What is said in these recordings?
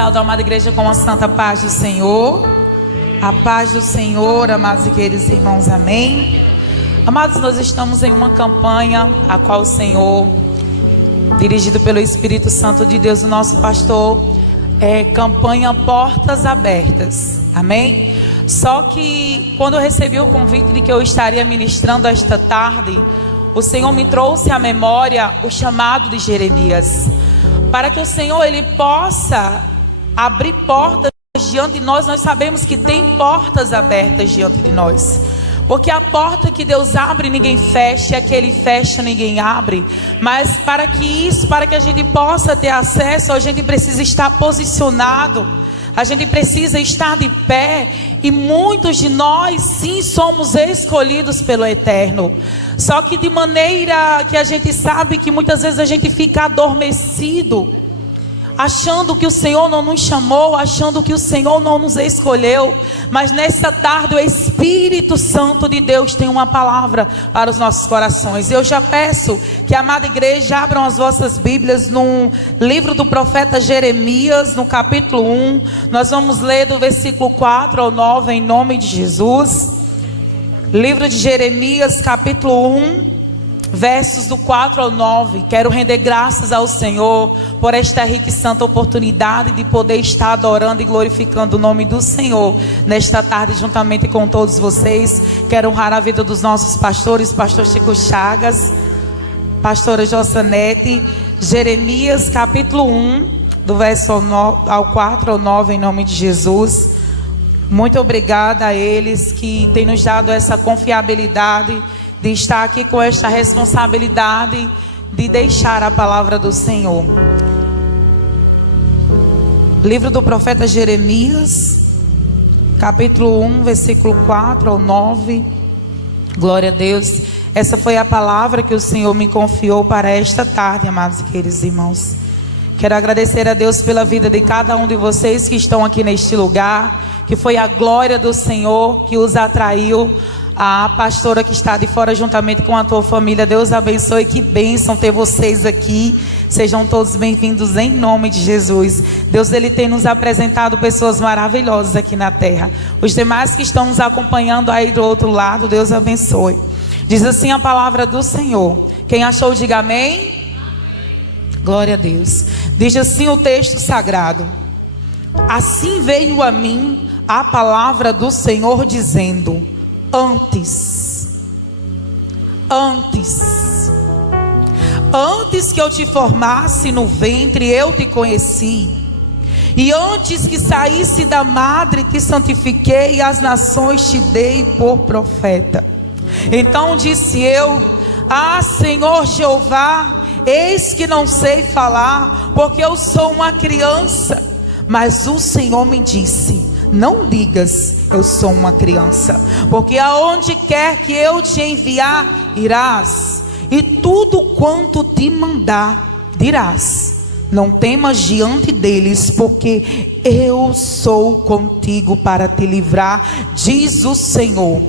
Saúdo a amada igreja com a santa paz do Senhor. A paz do Senhor, amados e queridos irmãos, amém. Amados, nós estamos em uma campanha a qual o Senhor, dirigido pelo Espírito Santo de Deus, o nosso pastor, campanha Portas Abertas, amém? Só que quando eu recebi o convite de que eu estaria ministrando esta tarde, o Senhor me trouxe à memória o chamado de Jeremias, para que o Senhor ele possa abrir portas diante de nós. Nós sabemos que tem portas abertas diante de nós, porque a porta que Deus abre ninguém fecha, e a que Ele fecha ninguém abre. Mas para que a gente possa ter acesso, a gente precisa estar posicionado, a gente precisa estar de pé. E muitos de nós sim somos escolhidos pelo Eterno, só que de maneira que a gente sabe que muitas vezes a gente fica adormecido, achando que o Senhor não nos chamou, achando que o Senhor não nos escolheu. Mas nessa tarde o Espírito Santo de Deus tem uma palavra para os nossos corações. Eu já peço que a amada igreja abram as vossas Bíblias no livro do profeta Jeremias, no capítulo 1. Nós vamos ler do versículo 4 ao 9 em nome de Jesus. Livro de Jeremias, capítulo 1, versos do 4 ao 9. Quero render graças ao Senhor por esta rica e santa oportunidade de poder estar adorando e glorificando o nome do Senhor nesta tarde juntamente com todos vocês. Quero honrar a vida dos nossos pastores, pastor Chico Chagas, pastora Jossanete. Jeremias capítulo 1, do verso ao 4 ao 9 em nome de Jesus. Muito obrigada a eles que têm nos dado essa confiabilidade de estar aqui com esta responsabilidade de deixar a palavra do Senhor. Livro do profeta Jeremias, capítulo 1, versículo 4 ao 9. Glória a Deus. Essa foi a palavra que o Senhor me confiou para esta tarde, amados e queridos irmãos. Quero agradecer a Deus pela vida de cada um de vocês que estão aqui neste lugar, que foi a glória do Senhor que os atraiu. A pastora que está de fora juntamente com a tua família, Deus abençoe, que bênção ter vocês aqui. Sejam todos bem-vindos em nome de Jesus. Deus ele tem nos apresentado pessoas maravilhosas aqui na terra. Os demais que estão nos acompanhando aí do outro lado, Deus abençoe. Diz assim a palavra do Senhor. Quem achou, diga amém. Glória a Deus. Diz assim o texto sagrado: assim veio a mim a palavra do Senhor dizendo: Antes que eu te formasse no ventre, eu te conheci. E antes que saísse da madre, te santifiquei, e as nações te dei por profeta. Então disse eu: ah, Senhor Jeová, eis que não sei falar, porque eu sou uma criança. Mas o Senhor me disse: não digas, eu sou uma criança, porque aonde quer que eu te enviar, irás, e tudo quanto te mandar, dirás. Não temas diante deles, porque eu sou contigo para te livrar, diz o Senhor.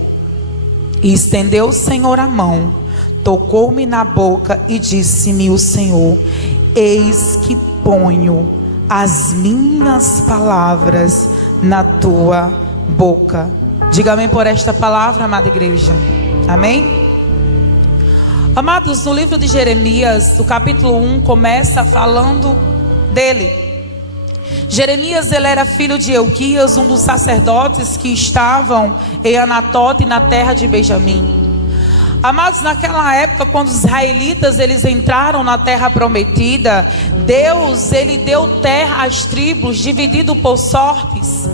E estendeu o Senhor a mão, tocou-me na boca e disse-me o Senhor: eis que ponho as minhas palavras na tua boca. Diga amém por esta palavra, amada igreja. Amém? Amados, no livro de Jeremias, o capítulo 1 começa falando dele. Jeremias, ele era filho de Elquias, um dos sacerdotes que estavam em Anatote, na terra de Benjamim. Amados, naquela época, quando os israelitas eles entraram na terra prometida, Deus ele deu terra às tribos, dividido por sortes.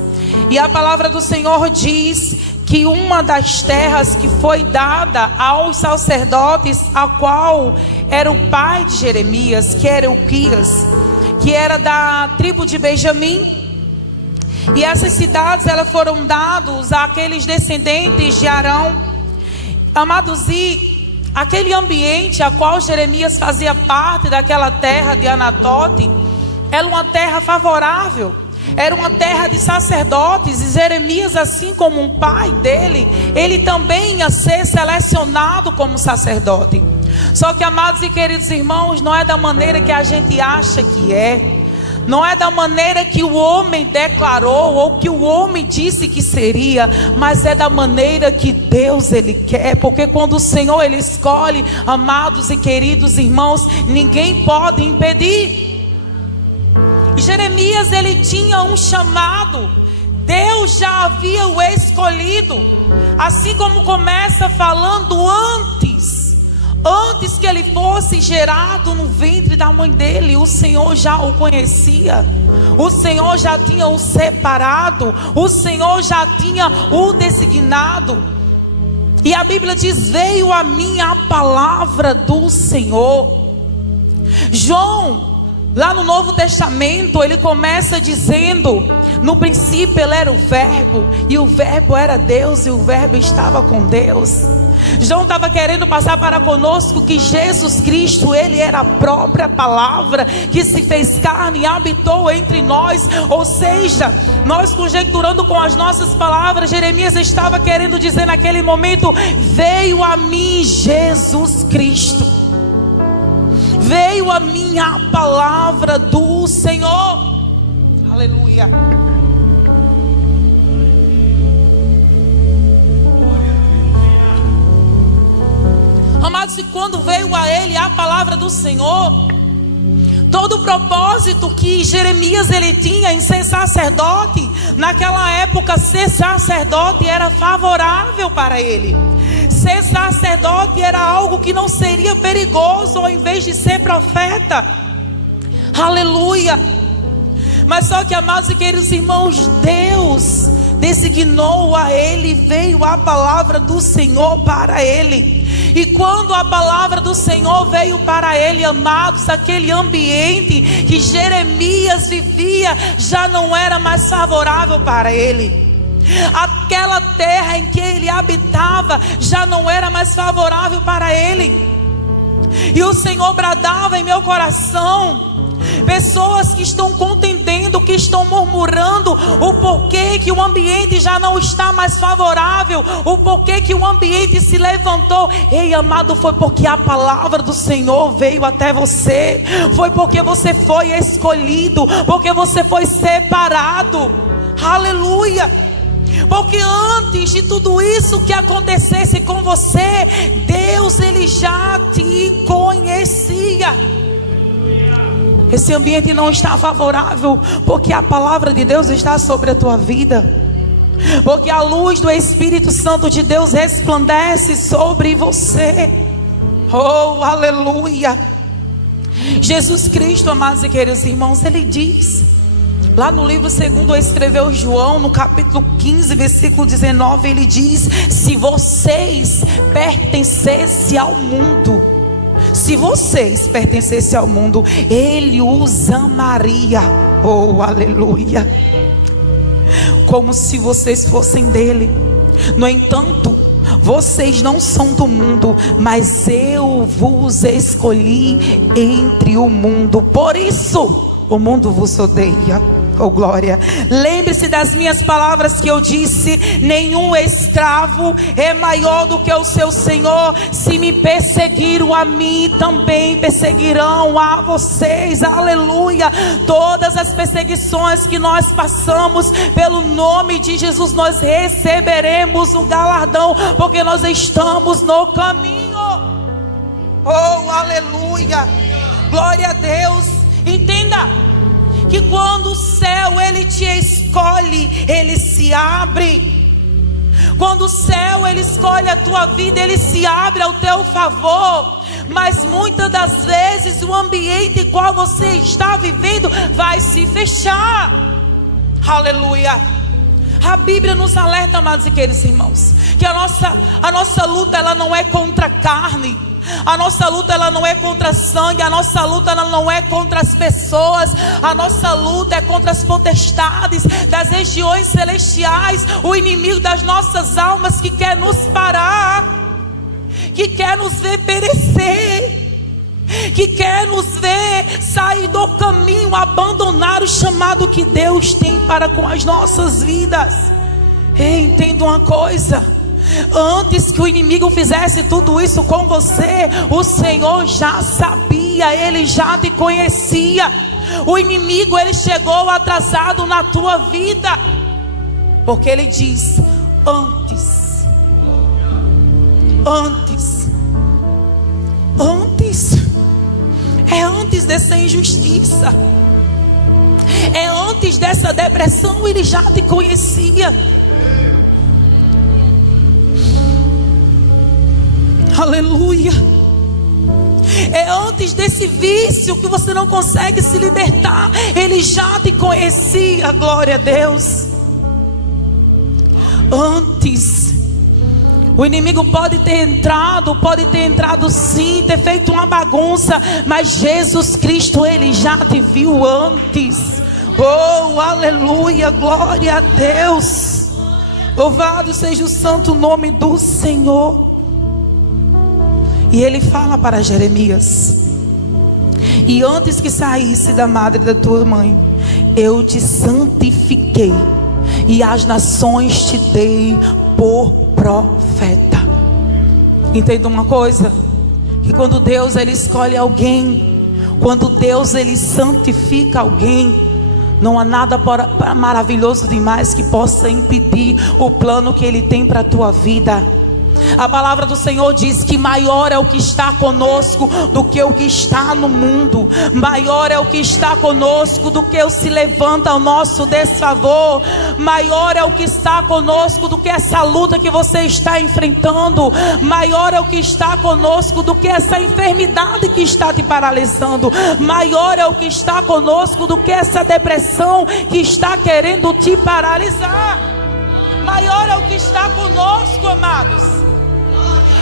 E a palavra do Senhor diz que uma das terras que foi dada aos sacerdotes, a qual era o pai de Jeremias, que era Elquias, que era da tribo de Benjamim. E essas cidades elas foram dadas àqueles descendentes de Arão. Amados, e aquele ambiente a qual Jeremias fazia parte, daquela terra de Anatote, era uma terra favorável. Era uma terra de sacerdotes. E Jeremias, assim como um pai dele, ele também ia ser selecionado como sacerdote. Só que, amados e queridos irmãos, não é da maneira que a gente acha que é. Não é da maneira que o homem declarou ou que o homem disse que seria, mas é da maneira que Deus ele quer. Porque quando o Senhor ele escolhe, amados e queridos irmãos, ninguém pode impedir. Jeremias ele tinha um chamado. Deus já havia o escolhido. Assim como começa falando antes que ele fosse gerado no ventre da mãe dele, o Senhor já o conhecia, o Senhor já tinha o separado, o Senhor já tinha o designado. E a Bíblia diz: veio a mim a palavra do Senhor. João, lá no Novo Testamento, ele começa dizendo: no princípio ele era o verbo, e o verbo era Deus, e o verbo estava com Deus. João estava querendo passar para conosco que Jesus Cristo, ele era a própria palavra que se fez carne e habitou entre nós. Ou seja, nós conjecturando com as nossas palavras, Jeremias estava querendo dizer naquele momento: veio a mim Jesus Cristo, veio a mim a palavra do Senhor. Aleluia. Amados, e quando veio a ele a palavra do Senhor, todo o propósito que Jeremias ele tinha em ser sacerdote, naquela época ser sacerdote era favorável para ele. Ser sacerdote era algo que não seria perigoso ao invés de ser profeta. Aleluia. Mas só que, amados e queridos irmãos, Deus designou a ele, veio a palavra do Senhor para ele. E quando a palavra do Senhor veio para ele, amados, aquele ambiente que Jeremias vivia já não era mais favorável para ele. Aquela terra em que ele habitava já não era mais favorável para ele. E o Senhor bradava em meu coração: pessoas que estão contendendo, que estão murmurando o porquê que o ambiente já não está mais favorável, o porquê que o ambiente se levantou. Ei, amado, foi porque a palavra do Senhor veio até você, foi porque você foi escolhido, porque você foi separado. Aleluia. Porque antes de tudo isso que acontecesse com você, Deus ele já te conhecia. Esse ambiente não está favorável porque a palavra de Deus está sobre a tua vida, porque a luz do Espírito Santo de Deus resplandece sobre você. Oh, aleluia. Jesus Cristo, amados e queridos irmãos, ele diz lá no livro segundo escreveu João, no capítulo 15, versículo 19, ele diz: se vocês pertencessem ao mundo, se vocês pertencessem ao mundo, ele os amaria. Oh, aleluia. Como se vocês fossem dele. No entanto, vocês não são do mundo, mas eu vos escolhi entre o mundo. Por isso o mundo vos odeia. Oh, glória. Lembre-se das minhas palavras que eu disse: nenhum escravo é maior do que o seu senhor. Se me perseguiram a mim, também perseguirão a vocês. Aleluia. Todas as perseguições que nós passamos pelo nome de Jesus, nós receberemos o galardão, porque nós estamos no caminho. Oh, aleluia. Glória a Deus. Entenda que quando o céu ele te escolhe, ele se abre. Quando o céu ele escolhe a tua vida, ele se abre ao teu favor. Mas muitas das vezes o ambiente em qual você está vivendo vai se fechar. Aleluia. A Bíblia nos alerta, amados e queridos irmãos, que a nossa luta ela não é contra a carne. A nossa luta ela não é contra sangue, a nossa luta ela não é contra as pessoas, a nossa luta é contra as potestades das regiões celestiais, o inimigo das nossas almas que quer nos parar, que quer nos ver perecer, que quer nos ver sair do caminho, abandonar o chamado que Deus tem para com as nossas vidas. Ei, entenda uma coisa: antes que o inimigo fizesse tudo isso com você, o Senhor já sabia, ele já te conhecia. O inimigo, ele chegou atrasado na tua vida, porque ele diz: antes dessa injustiça, antes dessa depressão, ele já te conhecia. Aleluia. Antes desse vício que você não consegue se libertar, ele já te conhecia. Glória a Deus. Antes, o inimigo pode ter entrado sim, ter feito uma bagunça, mas Jesus Cristo, ele já te viu antes. Oh, aleluia, glória a Deus. Louvado seja o santo nome do Senhor. E ele fala para Jeremias: e antes que saísse da madre da tua mãe, eu te santifiquei, e as nações te dei por profeta. Entenda uma coisa, que quando Deus ele escolhe alguém, quando Deus ele santifica alguém, não há nada maravilhoso demais que possa impedir o plano que ele tem para a tua vida. A palavra do Senhor diz que maior é o que está conosco do que o que está no mundo. Maior é o que está conosco do que o se levanta ao nosso desfavor. Maior é o que está conosco do que essa luta que você está enfrentando. Maior é o que está conosco do que essa enfermidade que está te paralisando. Maior é o que está conosco do que essa depressão que está querendo te paralisar. Maior é o que está conosco, amados.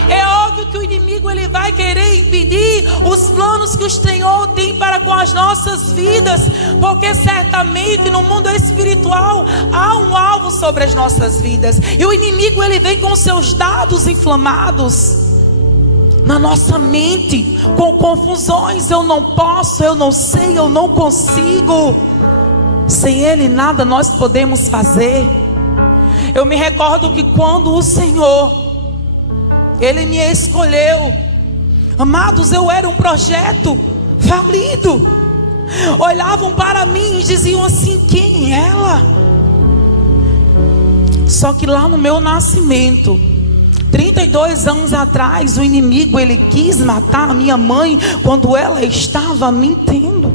É óbvio que o inimigo ele vai querer impedir os planos que o Senhor tem para com as nossas vidas, porque certamente no mundo espiritual há um alvo sobre as nossas vidas, e o inimigo ele vem com seus dados inflamados na nossa mente, com confusões. Eu não posso, eu não sei, eu não consigo. Sem ele nada nós podemos fazer. Eu me recordo que quando o Senhor ele me escolheu, amados, eu era um projeto falido. Olhavam para mim e diziam assim: quem é ela? Só que lá no meu nascimento, 32 anos atrás, o inimigo ele quis matar a minha mãe quando ela estava mentindo.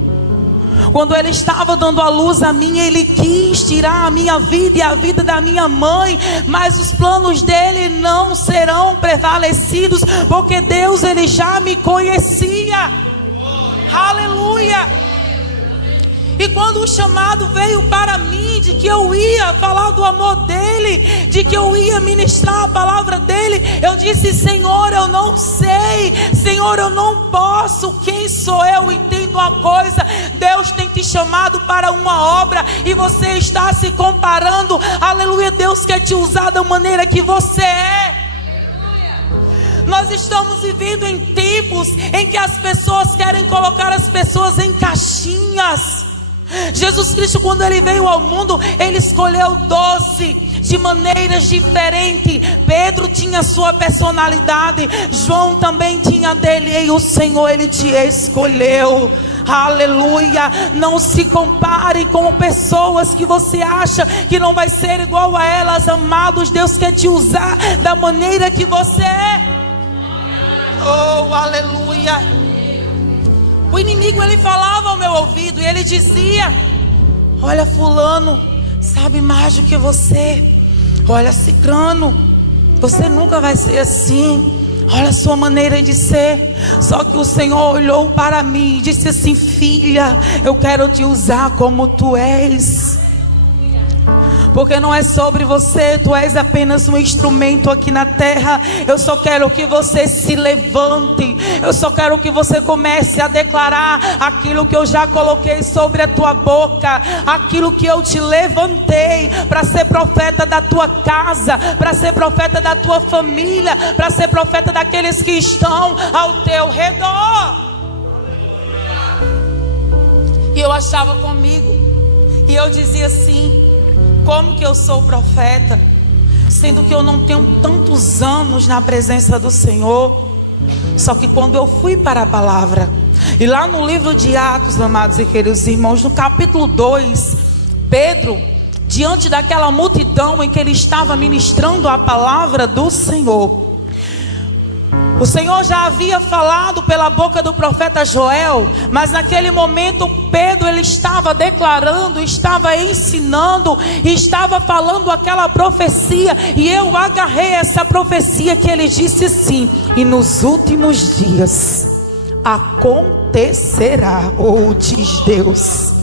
Quando ele estava dando a luz a mim, ele quis tirar a minha vida e a vida da minha mãe. Mas os planos dele não serão prevalecidos, porque Deus ele já me conhecia. Aleluia. E quando o chamado veio para mim, de que eu ia falar do amor dele, de que eu ia ministrar a palavra dele, eu disse: Senhor, eu não sei, Senhor, eu não posso, quem sou eu? Entendo uma coisa: Deus tem te chamado para uma obra, e você está se comparando. Aleluia. Deus quer te usar da maneira que você é. Nós estamos vivendo em tempos em que as pessoas querem colocar as pessoas em caixinhas. Jesus Cristo, quando ele veio ao mundo, ele escolheu 12 de maneiras diferentes. Pedro tinha sua personalidade, João também tinha dele, e o Senhor ele te escolheu. Aleluia. Não se compare com pessoas que você acha que não vai ser igual a elas. Amados, Deus quer te usar da maneira que você é. Oh, aleluia. O inimigo ele falava ao meu ouvido e ele dizia: olha, fulano sabe mais do que você. Olha, cicrano, você nunca vai ser assim. Olha a sua maneira de ser. Só que o Senhor olhou para mim e disse assim: filha, eu quero te usar como tu és. Porque não é sobre você, tu és apenas um instrumento aqui na terra. Eu só quero que você se levante. Eu só quero que você comece a declarar aquilo que eu já coloquei sobre a tua boca. Aquilo que eu te levantei para ser profeta da tua casa, para ser profeta da tua família, para ser profeta daqueles que estão ao teu redor. E eu achava comigo, e eu dizia assim: como que eu sou profeta, sendo que eu não tenho tantos anos na presença do Senhor? Só que quando eu fui para a palavra, E lá no livro de Atos, amados e queridos irmãos, no capítulo 2, Pedro, diante daquela multidão em que ele estava ministrando a palavra do Senhor, o Senhor já havia falado pela boca do profeta Joel, mas naquele momento Pedro, ele estava declarando, estava ensinando, estava falando aquela profecia, e eu agarrei essa profecia que ele disse assim: e nos últimos dias acontecerá, ou diz Deus,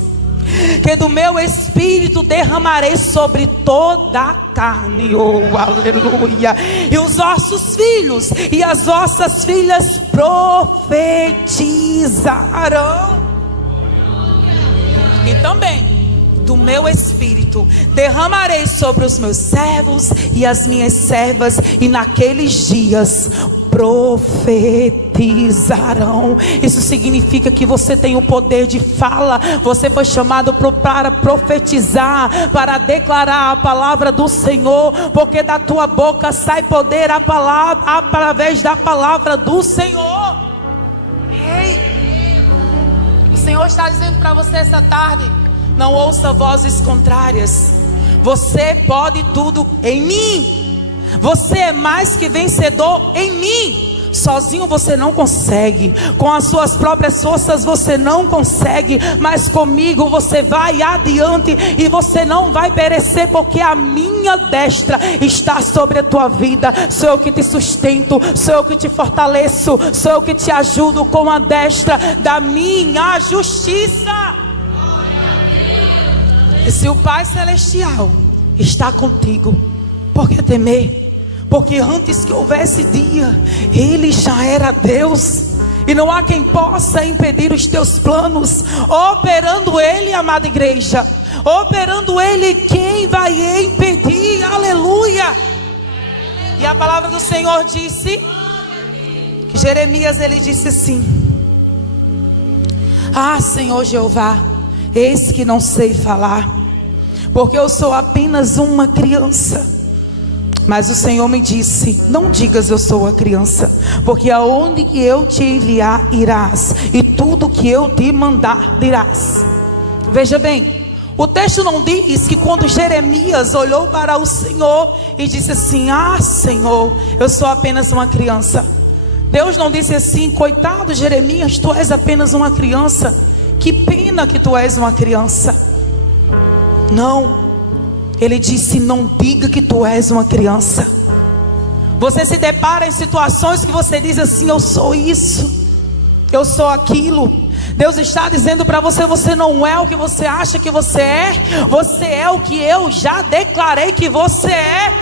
que do meu espírito derramarei sobre toda a carne, oh aleluia, e os vossos filhos e as vossas filhas profetizarão, e também do meu espírito derramarei sobre os meus servos e as minhas servas, e naqueles dias profetizarão. Isso significa que você tem o poder de fala. Você foi chamado para profetizar, para declarar a palavra do Senhor, porque da tua boca sai poder a palavra, através da palavra do Senhor. Ei, o Senhor está dizendo para você essa tarde: não ouça vozes contrárias. Você pode tudo em mim. Você é mais que vencedor em mim. Sozinho você não consegue, com as suas próprias forças você não consegue, mas comigo você vai adiante e você não vai perecer, porque a minha destra está sobre a tua vida. Sou eu que te sustento, sou eu que te fortaleço, sou eu que te ajudo com a destra da minha justiça. E se o Pai Celestial está contigo, por que temer? Porque antes que houvesse dia, Ele já era Deus, e não há quem possa impedir os teus planos. Operando Ele, amada igreja, operando Ele, quem vai impedir? Aleluia. E a palavra do Senhor disse que Jeremias, ele disse assim: ah, Senhor Jeová, eis que não sei falar, porque eu sou apenas uma criança. Mas o Senhor me disse: não digas eu sou a criança, porque aonde que eu te enviar irás, e tudo que eu te mandar dirás. Veja bem, o texto não diz que quando Jeremias olhou para o Senhor e disse assim: ah, Senhor, eu sou apenas uma criança. Deus não disse assim: coitado Jeremias, tu és apenas uma criança, que pena que tu és uma criança. Não. Ele disse: não diga que tu és uma criança. Você se depara em situações que você diz assim: eu sou isso, eu sou aquilo. Deus está dizendo para você: você não é o que você acha que você é. Você é o que eu já declarei que você é.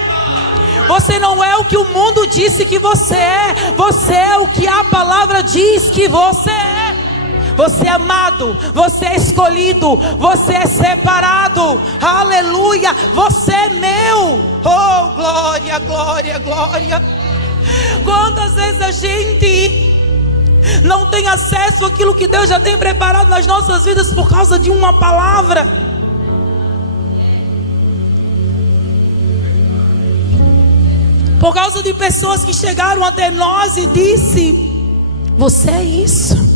Você não é o que o mundo disse que você é. Você é o que a palavra diz que você é. Você é amado, você é escolhido, você é separado, aleluia, você é meu, oh glória, glória, glória. Quantas vezes a gente não tem acesso àquilo que Deus já tem preparado nas nossas vidas por causa de uma palavra? Por causa de pessoas que chegaram até nós e disse: você é isso.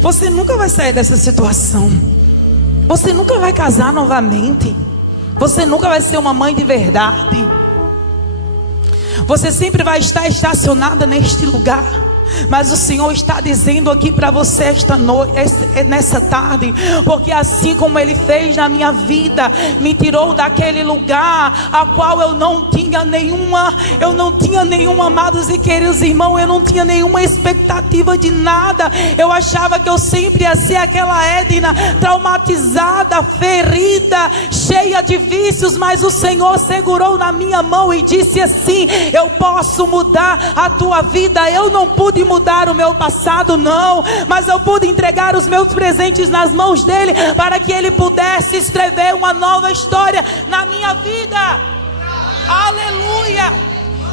Você nunca vai sair dessa situação. Você nunca vai casar novamente. Você nunca vai ser uma mãe de verdade. Você sempre vai estar estacionada neste lugar. Mas o Senhor está dizendo aqui para você esta noite, nessa tarde, porque assim como Ele fez na minha vida, me tirou daquele lugar a qual eu não tinha nenhuma, amados e queridos irmãos, eu não tinha nenhuma expectativa de nada. Eu achava que eu sempre ia ser aquela Edna traumatizada, ferida, cheia de vícios, mas o Senhor segurou na minha mão e disse assim: eu posso mudar a tua vida. Eu não pude mudar o meu passado, não, mas eu pude entregar os meus presentes nas mãos dele, para que ele pudesse escrever uma nova história na minha vida. Aleluia.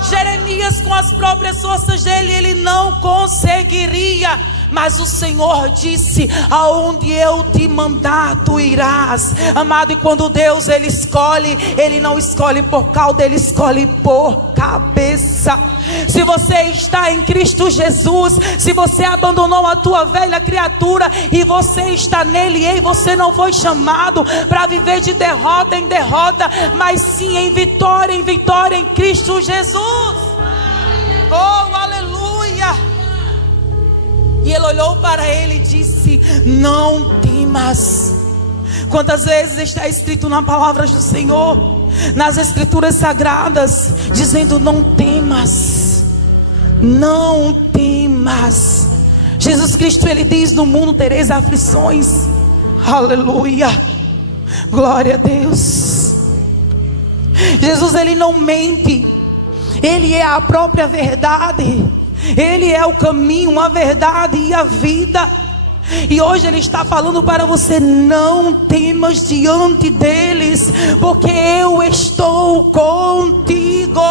Jeremias, com as próprias forças dele, ele não conseguiria mas o Senhor disse: aonde eu te mandar, tu irás. Amado, e quando Deus ele escolhe, Ele não escolhe por cauda, Ele escolhe por cabeça. Se você está em Cristo Jesus, se você abandonou a tua velha criatura e você está nele, ei, você não foi chamado para viver de derrota em derrota, mas sim em vitória em Cristo Jesus. Oh, aleluia! E ele olhou para ele e disse: não temas. Quantas vezes está escrito na palavra do Senhor, nas escrituras sagradas, dizendo: não temas, não temas. Jesus Cristo ele diz: no mundo tereis aflições. Aleluia, glória a Deus. Jesus ele não mente, Ele é a própria verdade, Ele é o caminho, a verdade e a vida. E hoje Ele está falando para você: não temas diante deles, porque eu estou contigo.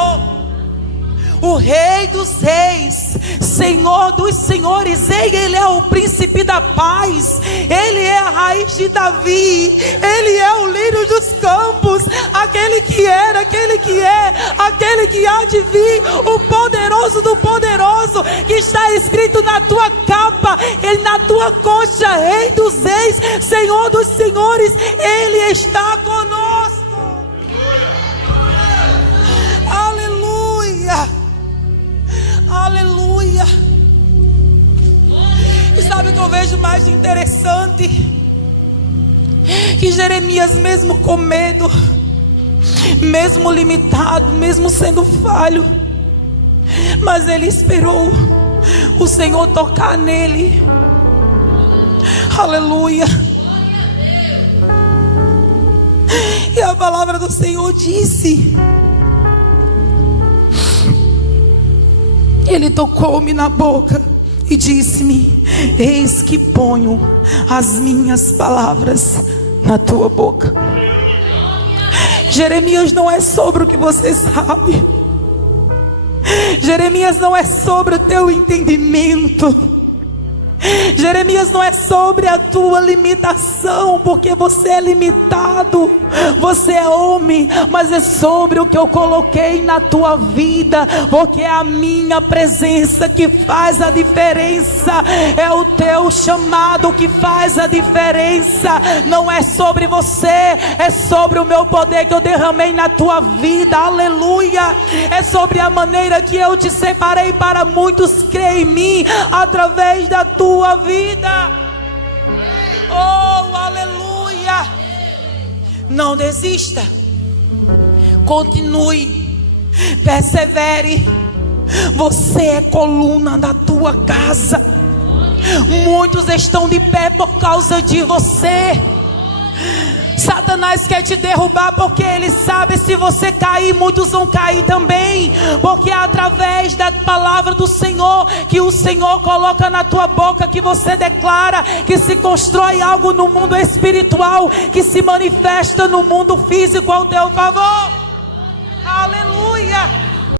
O Rei dos Reis, Senhor dos Senhores, Ele é o príncipe da paz, Ele é a raiz de Davi, Ele é o lírio dos campos, aquele que era, aquele que é, aquele que há de vir, o poderoso do poderoso, que está escrito na tua capa, Ele na tua coxa, Rei dos Reis, Senhor dos Senhores, Ele está conosco. Aleluia. Aleluia. E sabe o que eu vejo mais interessante? Que Jeremias, mesmo com medo, mesmo limitado, mesmo sendo falho, mas ele esperou o Senhor tocar nele. Aleluia. E a palavra do Senhor disse: Ele tocou-me na boca e disse-me: eis que ponho as minhas palavras na tua boca. Jeremias, não é sobre o que você sabe, Jeremias, não é sobre o teu entendimento, Jeremias, não é sobre a tua limitação, porque você é limitado, você é homem, mas é sobre o que eu coloquei na tua vida, porque é a minha presença que faz a diferença, é o teu chamado que faz a diferença. Não é sobre você, é sobre o meu poder que eu derramei na tua vida. Aleluia. É sobre a maneira que eu te separei para muitos crerem em mim através da tua vida. Oh, aleluia. Não desista, continue, persevere. Você é coluna da tua casa. Muitos estão de pé por causa de você. Satanás quer te derrubar porque ele sabe, se você cair, muitos vão cair também, porque é através da palavra do Senhor que o Senhor coloca na tua boca, que você declara, que se constrói algo no mundo espiritual, que se manifesta no mundo físico ao teu favor.